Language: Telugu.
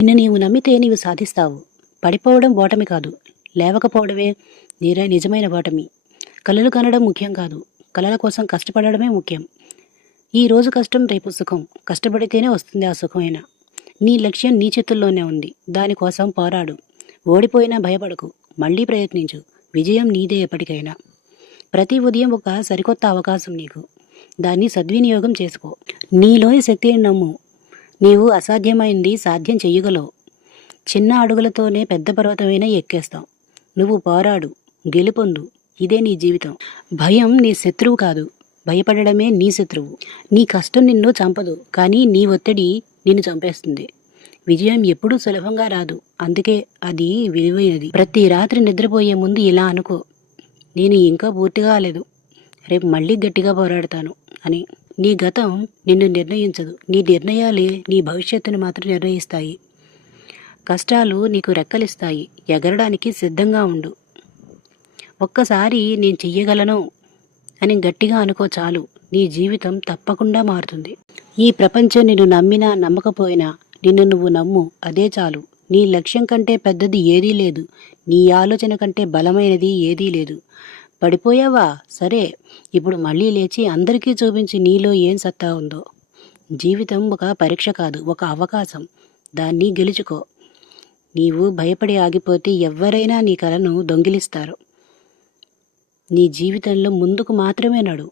నిన్ను నీవు నమ్మితే నీవు సాధిస్తావు. పడిపోవడం ఓటమి కాదు, లేవకపోవడమే నిజమైన ఓటమి. కలలు కనడం ముఖ్యం కాదు, కలల కోసం కష్టపడడమే ముఖ్యం. ఈ రోజు కష్టం, రేపు సుఖం. కష్టపడితేనే వస్తుంది ఆ సుఖమైన. నీ లక్ష్యం నీ చేతుల్లోనే ఉంది, దానికోసం పోరాడు. ఓడిపోయినా భయపడకు, మళ్ళీ ప్రయత్నించు. విజయం నీదే ఎప్పటికైనా. ప్రతి ఉదయం ఒక సరికొత్త అవకాశం నీకు, దాన్ని సద్వినియోగం చేసుకో. నీలోని శక్తిని నమ్ము, నీవు అసాధ్యమైంది సాధ్యం చెయ్యగలవు. చిన్న అడుగులతోనే పెద్ద పర్వతమైనా ఎక్కేస్తాం. నువ్వు పోరాడు, గెలుపొందు. ఇదే నీ జీవితం. భయం నీ శత్రువు కాదు, భయపడడమే నీ శత్రువు. నీ కష్టం నిన్ను చంపదు, కానీ నీ ఒత్తిడి నిన్ను చంపేస్తుంది. విజయం ఎప్పుడూ సులభంగా రాదు, అందుకే అది విలువైనది. ప్రతి రాత్రి నిద్రపోయే ముందు ఇలా అనుకో, నేను ఇంకా పూర్తిగా కాలేదు, రేపు మళ్ళీ గట్టిగా పోరాడతాను అని. నీ గతం నిన్ను నిర్ణయించదు, నీ నిర్ణయాలే నీ భవిష్యత్తును మాత్రం నిర్ణయిస్తాయి. కష్టాలు నీకు రెక్కలిస్తాయి, ఎగరడానికి సిద్ధంగా ఉండు. ఒక్కసారి నేను చెయ్యగలను అని గట్టిగా అనుకో చాలు, నీ జీవితం తప్పకుండా మారుతుంది. ఈ ప్రపంచం నిన్ను నమ్మినా నమ్మకపోయినా నిన్ను నువ్వు నమ్ము, అదే చాలు. నీ లక్ష్యం కంటే పెద్దది ఏదీ లేదు, నీ ఆలోచన కంటే బలమైనది ఏదీ లేదు. పడిపోయావా? సరే, ఇప్పుడు మళ్ళీ లేచి అందరికీ చూపించి నీలో ఏం సత్తా ఉందో. జీవితం ఒక పరీక్ష కాదు, ఒక అవకాశం. దాన్ని గెలుచుకో. నీవు భయపడి ఆగిపోతే ఎవ్వరైనా నీ కలను దొంగిలిస్తారు. నీ జీవితంలో ముందుకు మాత్రమే నడు.